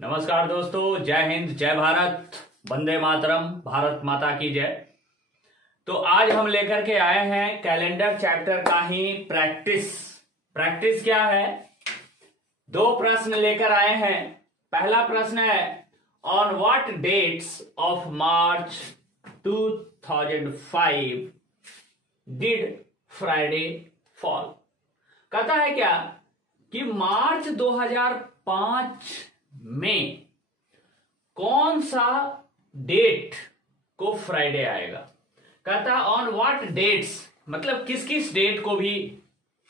नमस्कार दोस्तों, जय हिंद, जय भारत, वंदे मातरम, भारत माता की जय। तो आज हम लेकर के आए हैं कैलेंडर चैप्टर का ही प्रैक्टिस क्या है। दो प्रश्न लेकर आए हैं। पहला प्रश्न है, on what dates of March 2005 did Friday fall. कहता है क्या कि मार्च 2005 में कौन सा डेट को फ्राइडे आएगा। कहता ऑन व्हाट डेट्स, मतलब किस किस डेट को भी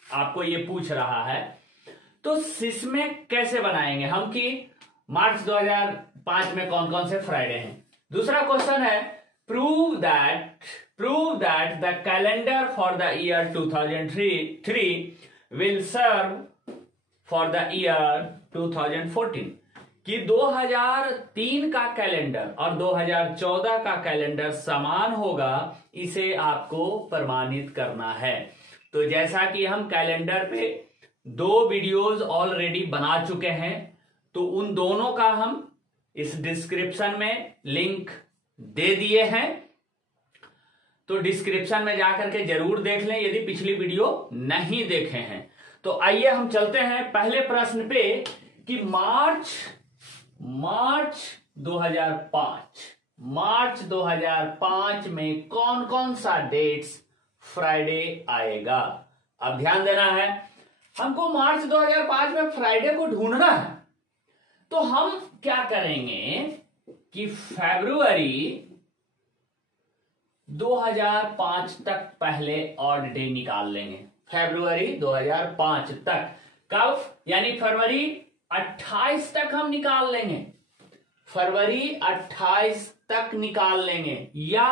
आपको ये पूछ रहा है। तो इसमें कैसे बनाएंगे हम कि मार्च 2005 में कौन कौन से फ्राइडे हैं। दूसरा क्वेश्चन है, prove that the calendar for the year 2003 will serve for the year 2014, कि 2003 का कैलेंडर और 2014 का कैलेंडर समान होगा, इसे आपको प्रमाणित करना है। तो जैसा कि हम कैलेंडर पे 2 वीडियोस ऑलरेडी बना चुके हैं, तो उन दोनों का हम इस डिस्क्रिप्शन में लिंक दे दिए हैं, तो डिस्क्रिप्शन में जाकर के जरूर देख लें यदि पिछली वीडियो नहीं देखे हैं। तो आइए हम चलते हैं पहले प्रश्न पे कि मार्च 2005 में कौन कौन सा डेट्स फ्राइडे आएगा। अब ध्यान देना है, हमको मार्च 2005 में फ्राइडे को ढूंढना है। तो हम क्या करेंगे कि फरवरी 2005 तक पहले ऑड डे निकाल लेंगे। फरवरी 2005 तक कब, यानी फरवरी 28 तक हम निकाल लेंगे। फरवरी 28 तक निकाल लेंगे, या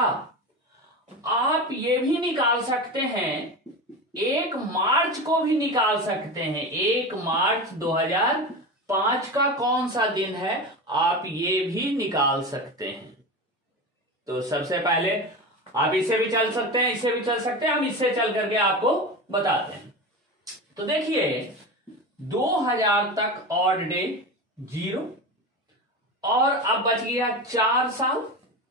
आप ये भी निकाल सकते हैं, 1 मार्च को भी निकाल सकते हैं। 1 मार्च 2005 का कौन सा दिन है, आप ये भी निकाल सकते हैं। तो सबसे पहले आप इससे भी चल सकते हैं, इससे भी चल सकते हैं, हम इससे चल करके आपको बताते हैं। तो देखिए 2000 तक ऑड डे 0, और अब बच गया 4 साल,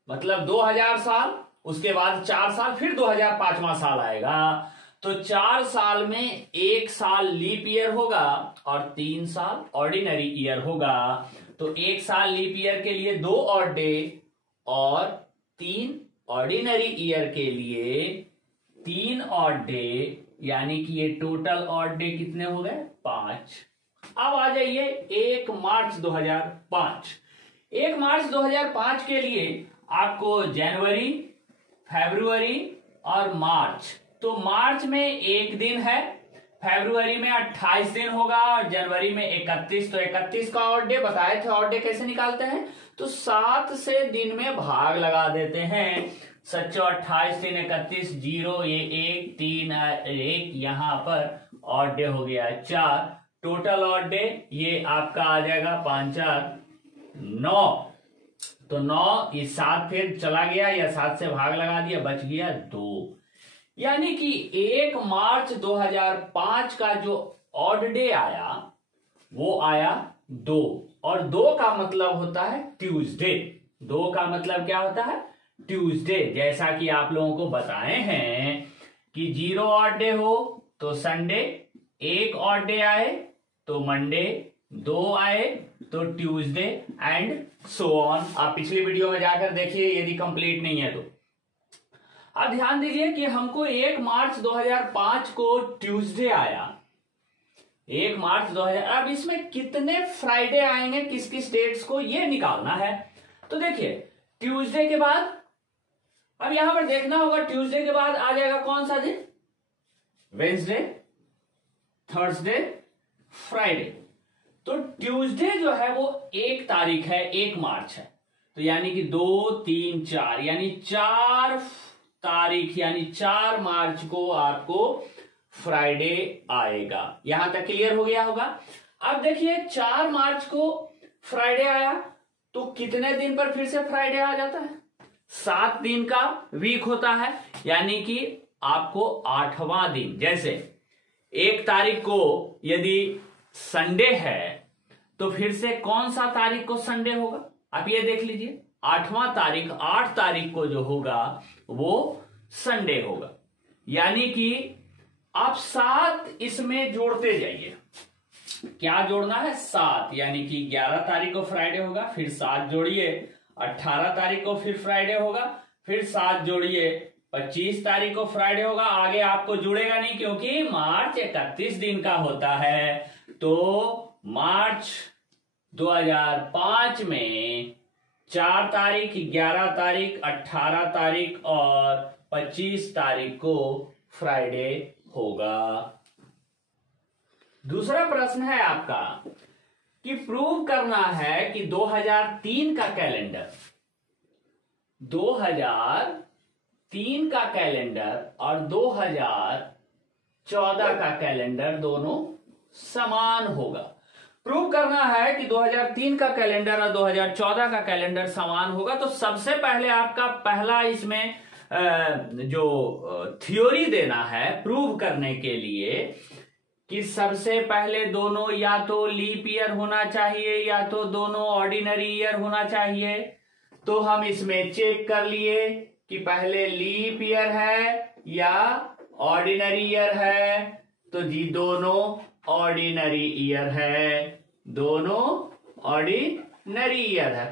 मतलब 2000 साल, उसके बाद 4 साल, फिर 2005वां साल आएगा। तो 4 साल में 1 साल लीप ईयर होगा और 3 साल ऑर्डिनरी ईयर होगा। तो 1 साल लीप ईयर के लिए 2 ऑड डे और 3 ऑर्डिनरी ईयर के लिए 3 ऑड डे, यानी कि ये टोटल ऑड डे कितने हो गए, 5। अब आ जाइए 1 मार्च 2005। 1 मार्च 2005 के लिए आपको जनवरी, फरवरी और मार्च, तो मार्च में 1 दिन है, फरवरी में 28 दिन होगा और जनवरी में 31। तो 31 का ऑड डे बताए थे, ऑड डे कैसे निकालते हैं, तो 7 से दिन में भाग लगा देते हैं। 7 28 3 31 0, ये 1 3 1, यहां पर ऑड डे हो गया 4। टोटल ऑड डे ये आपका आ जाएगा 5 4 9। तो 9, ये 7 फिर चला गया, या 7 से भाग लगा दिया, बच गया 2। यानी कि 1 मार्च 2005 का जो ऑड डे आया वो आया 2, और 2 का मतलब होता है ट्यूसडे। 2 का मतलब क्या होता है, ट्यूसडे। जैसा कि आप लोगों को बताए हैं कि 0 ऑड डे हो तो संडे, 1 ऑड डे आए तो मंडे, 2 आए तो ट्यूसडे, एंड सो ऑन। आप पिछली वीडियो में जाकर देखिए यदि कंप्लीट नहीं है तो। अब ध्यान दीजिए कि हमको 1 मार्च 2005 को ट्यूसडे आया, 1 मार्च 2000। अब इसमें कितने फ्राइडे आएंगे, किस किस डेट्स को, ये निकालना है। तो देखिए ट्यूसडे के बाद, अब यहां पर देखना होगा, ट्यूसडे के बाद आ जाएगा कौन सा दिन, वेडनेसडे, थर्सडे, फ्राइडे। तो ट्यूसडे जो है वो 1 तारीख है, 1 मार्च है। तो यानी कि 2 3 4, यानी 4 तारीख, यानी 4 मार्च को आपको फ्राइडे आएगा। यहां तक क्लियर हो गया होगा। अब देखिए 4 मार्च को फ्राइडे आया तो कितने दिन पर फिर से फ्राइडे आ जाता है, 7 दिन का वीक होता है, यानी कि आपको 8वां दिन। जैसे 1 तारीख को यदि संडे है तो फिर से कौन सा तारीख को संडे होगा, आप ये देख लीजिए। 8वां तारीख, 8 तारीख को जो होगा वो संडे होगा। यानी कि आप 7 इसमें जोड़ते जाइए। क्या जोड़ना है? 7। यानी कि 11 तारीख को फ्राइडे होगा, फिर 7 जोड़िए। 18 तारीख को फिर फ्राइडे होगा, फिर 7 जोड़िए। 25 तारीख को फ्राइडे होगा। आगे आपको जुड़ेगा नहीं क्योंकि मार्च 31 दिन का होता है। तो मार्च 2005 में 4 तारीख, 11 तारीख, 18 तारीख और 25 तारीख को फ्राइडे होगा। दूसरा प्रश्न है आपका कि प्रूव करना है कि 2003 का कैलेंडर, 2003 का कैलेंडर और 2014 का कैलेंडर दोनों समान होगा। प्रूव करना है कि 2003 का कैलेंडर और 2014 का कैलेंडर समान होगा। तो सबसे पहले आपका पहला इसमें जो थ्योरी देना है प्रूव करने के लिए कि सबसे पहले दोनों या तो लीप ईयर होना चाहिए या तो दोनों ऑर्डिनरी ईयर होना चाहिए। तो हम इसमें चेक कर लिए कि पहले लीप ईयर है या ऑर्डिनरी ईयर है। तो जी दोनों ऑर्डिनरी ईयर है, दोनों ऑर्डिनरी ईयर है।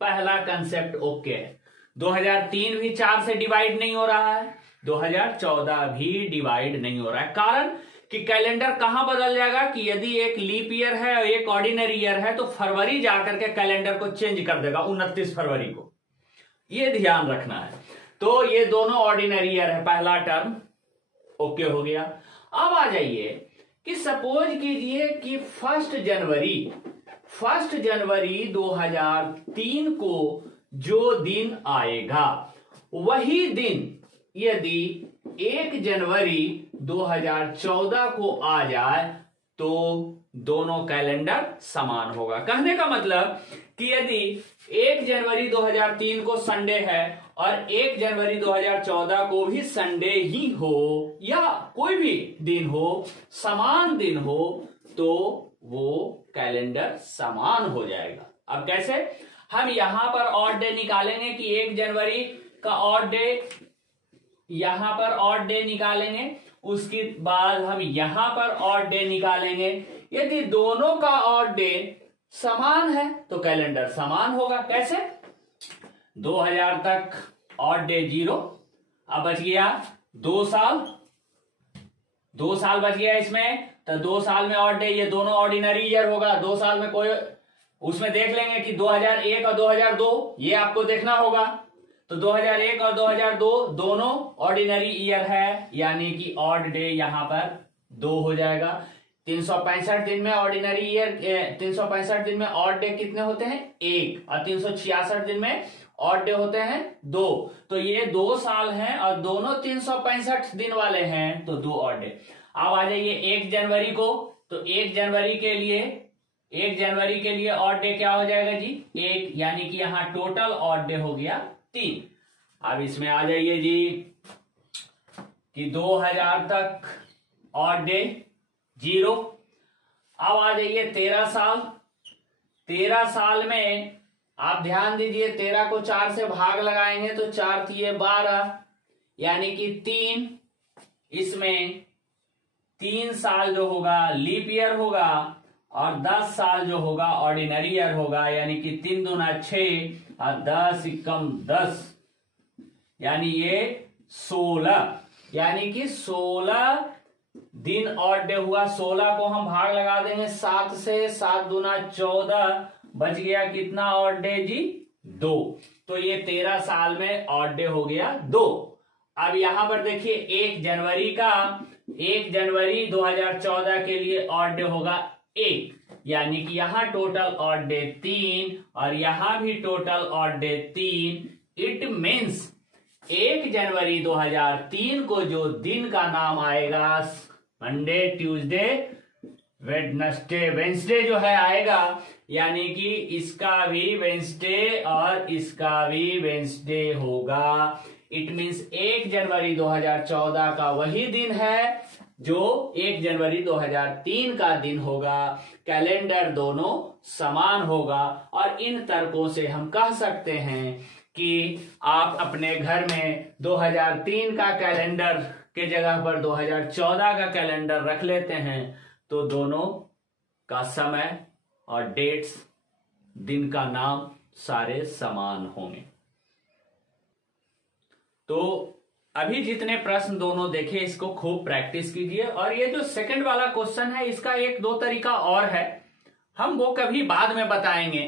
पहला कंसेप्ट ओके है। 2003 भी 4 से डिवाइड नहीं हो रहा है, 2014 भी डिवाइड नहीं हो रहा है। कारण कि कैलेंडर कहां बदल जाएगा कि यदि एक लीप ईयर है और एक ऑर्डिनरी ईयर है तो फरवरी जाकर के कैलेंडर को चेंज कर देगा 29 फरवरी को। ये ध्यान रखना है। तो ये दोनों ऑर्डिनरी ईयर है, पहला टर्म ओके हो गया। अब आ जाइए कि सपोज कीजिए कि 1 जनवरी 2003 को जो दिन आएगा वही दिन यदि 1 जनवरी 2014 को आ जाए तो दोनों कैलेंडर समान होगा। कहने का मतलब कि यदि 1 जनवरी 2003 को संडे है और 1 जनवरी 2014 को भी संडे ही हो या कोई भी दिन हो, समान दिन हो, तो वो कैलेंडर समान हो जाएगा। अब कैसे? हम यहां पर ऑड डे निकालेंगे कि 1 जनवरी का ऑड डे, यहां पर ऑड डे निकालेंगे, उसके बाद हम यहां पर ऑड डे निकालेंगे। यदि दोनों का ऑड डे समान है तो कैलेंडर समान होगा। कैसे? 2000 तक ऑड डे 0, अब बच गया 2 साल, 2 साल बच गया इसमें। तो 2 साल में ऑड डे, ये दोनों ऑर्डिनरी ईयर होगा। 2 साल में कोई उसमें देख लेंगे कि 2001 और 2002 ये आपको देखना होगा। तो 2001 और 2002 दोनों ऑर्डिनरी ईयर है, यानी कि ऑड डे यहां पर 2 हो जाएगा। 365 दिन में ऑर्डिनरी ईयर, 365 दिन में ऑड डे कितने होते हैं? 1, और 366 दिन में ऑड डे होते हैं 2। तो ये 2 साल हैं और दोनों 365 दिन वाले हैं, तो 2 ऑड डे। अब आ जाइए 1 जनवरी को, तो 1 जनवरी के लिए ऑड डे क्या हो जाएगा जी? 1, यानी कि यहां टोटल ऑड डे हो गया 3। अब इसमें आ जाइए जी कि 2000 तक ऑड डे 0। अब आ जाइए 13 साल। 13 साल में आप ध्यान दीजिए, 13 को 4 से भाग लगाएंगे तो 4 तिये 12, यानी कि 3। इसमें 3 साल जो होगा लीप ईयर होगा और 10 साल जो होगा ऑर्डिनरी ईयर होगा, यानी कि 3 दूना 6 और 10 एकम 10, यानी ये 16, यानी कि 16 दिन ऑड डे हुआ। 16 को हम भाग लगा देंगे 7 से, 7 दूना 14, बच गया कितना ऑड डे जी? 2। तो ये 13 साल में ऑड डे हो गया 2। अब यहां पर देखिए 1 जनवरी 2014 के लिए ऑड डे होगा 1, यानी कि यहां टोटल ऑड डे 3 और यहां भी total odd day 3। It means 1 जनवरी 2003 को जो दिन का नाम आएगा मंडे, ट्यूसडे, वेडनेसडे जो है आएगा, यानी कि इसका भी वेडनेसडे और इसका भी वेडनेसडे होगा। इट मीन्स 1 जनवरी 2014 का वही दिन है जो 1 जनवरी 2003 का दिन होगा, कैलेंडर दोनों समान होगा। और इन तर्कों से हम कह सकते हैं कि आप अपने घर में 2003 का कैलेंडर के जगह पर 2014 का कैलेंडर रख लेते हैं तो दोनों का समय और डेट्स, दिन का नाम सारे समान होंगे। तो अभी जितने प्रश्न दोनों देखे इसको खूब प्रैक्टिस कीजिए। और ये जो सेकंड वाला क्वेश्चन है इसका एक दो तरीका और है, हम वो कभी बाद में बताएंगे।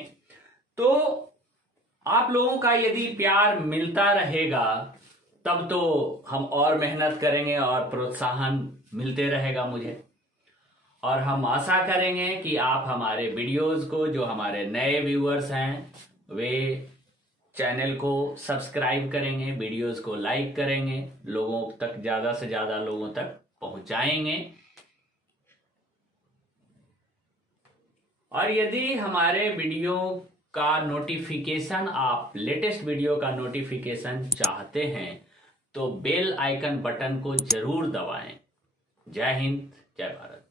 तो आप लोगों का यदि प्यार मिलता रहेगा तब तो हम और मेहनत करेंगे और प्रोत्साहन मिलते रहेगा मुझे। और हम आशा करेंगे कि आप हमारे वीडियोस को, जो हमारे नए व्यूअर्स हैं वे चैनल को सब्सक्राइब करेंगे, वीडियोस को लाइक करेंगे, लोगों तक, ज्यादा से ज्यादा लोगों तक पहुंचाएंगे। और यदि हमारे वीडियो का नोटिफिकेशन, आप लेटेस्ट वीडियो का नोटिफिकेशन चाहते हैं तो बेल आइकन बटन को जरूर दबाएं। जय हिंद, जय भारत।